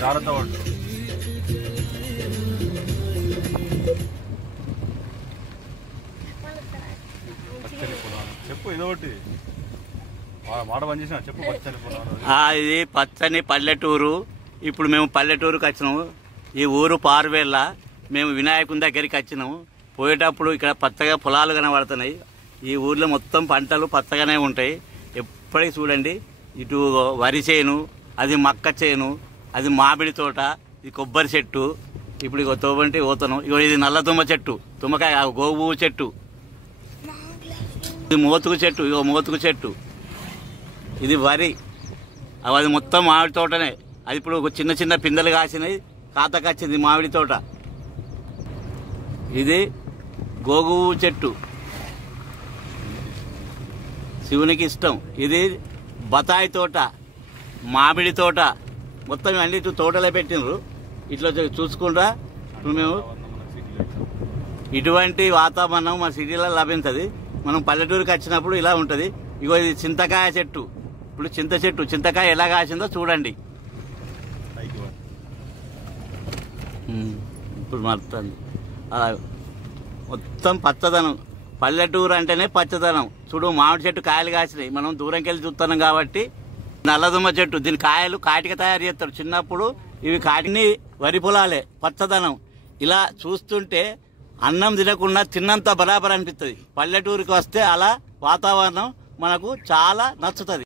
జాగ్రత్త పడు. పచ్చని పొలాలు చెప్పు, ఇదొకటి మాట బంద్ చేసిన చెప్పు. పచ్చని పొలాలు ఇది పచ్చని పల్లెటూరు. ఇప్పుడు మేము పల్లెటూరుకి వచ్చినాము. ఈ ఊరు పార్వేళ్ళ. మేము వినాయకుని దగ్గరికి వచ్చినాము. పోయేటప్పుడు ఇక్కడ పచ్చగా పొలాలు కనబడుతున్నాయి. ఈ ఊర్లో మొత్తం పంటలు పచ్చగానే ఉంటాయి. ఎప్పటికీ చూడండి, ఇటు వరి చేను, అది మక్క చేను, అది మామిడి తోట, ఇది కొబ్బరి చెట్టు. ఇప్పుడు ఇక తోబంటి పోతున్నాం. ఇగో ఇది నల్ల తుమ్మ చెట్టు, తుమ్మకాయ గోవు చెట్టు, ఇది మోతుకు చెట్టు, ఇగో మోతుకు చెట్టు, ఇది వరి, అది మొత్తం మామిడి తోటనే. అది ఇప్పుడు ఒక చిన్న చిన్న పిందెలు కాసినాయి, కాతకొచ్చింది మామిడి తోట. ఇది గోగు చెట్టు, శివునికి ఇష్టం. ఇది బతాయి తోట, మామిడి తోట, మొత్తం అన్ని తోటలే పెట్టినరు. ఇట్లా చూసుకుంటా మేము ఇటువంటి వాతావరణం మన సిటీలో లభించదు. మనం పల్లెటూరుకి వచ్చినప్పుడు ఇలా ఉంటుంది. ఇగో ఇది చింతకాయ చెట్టు. ఇప్పుడు చింతకాయ ఎలా కాసిందో చూడండి. ఇప్పుడు మారుతుంది. అలా మొత్తం పచ్చదనం. పల్లెటూరు అంటేనే పచ్చదనం. చూడు, మామిడి చెట్టు కాయలు కాసినాయి. మనం దూరంకి వెళ్ళి చూస్తున్నాం కాబట్టి. నల్లదుమ్మ చెట్టు, దీని కాయలు కాటిక తయారు చేస్తారు. చిన్నప్పుడు ఇవి కాటిని వరి పొలాలే. పచ్చదనం ఇలా చూస్తుంటే అన్నం తినకుండా తిన్నంత బరాబర్ అనిపిస్తుంది. పల్లెటూరుకి వస్తే అలా వాతావరణం మనకు చాలా నచ్చుతుంది.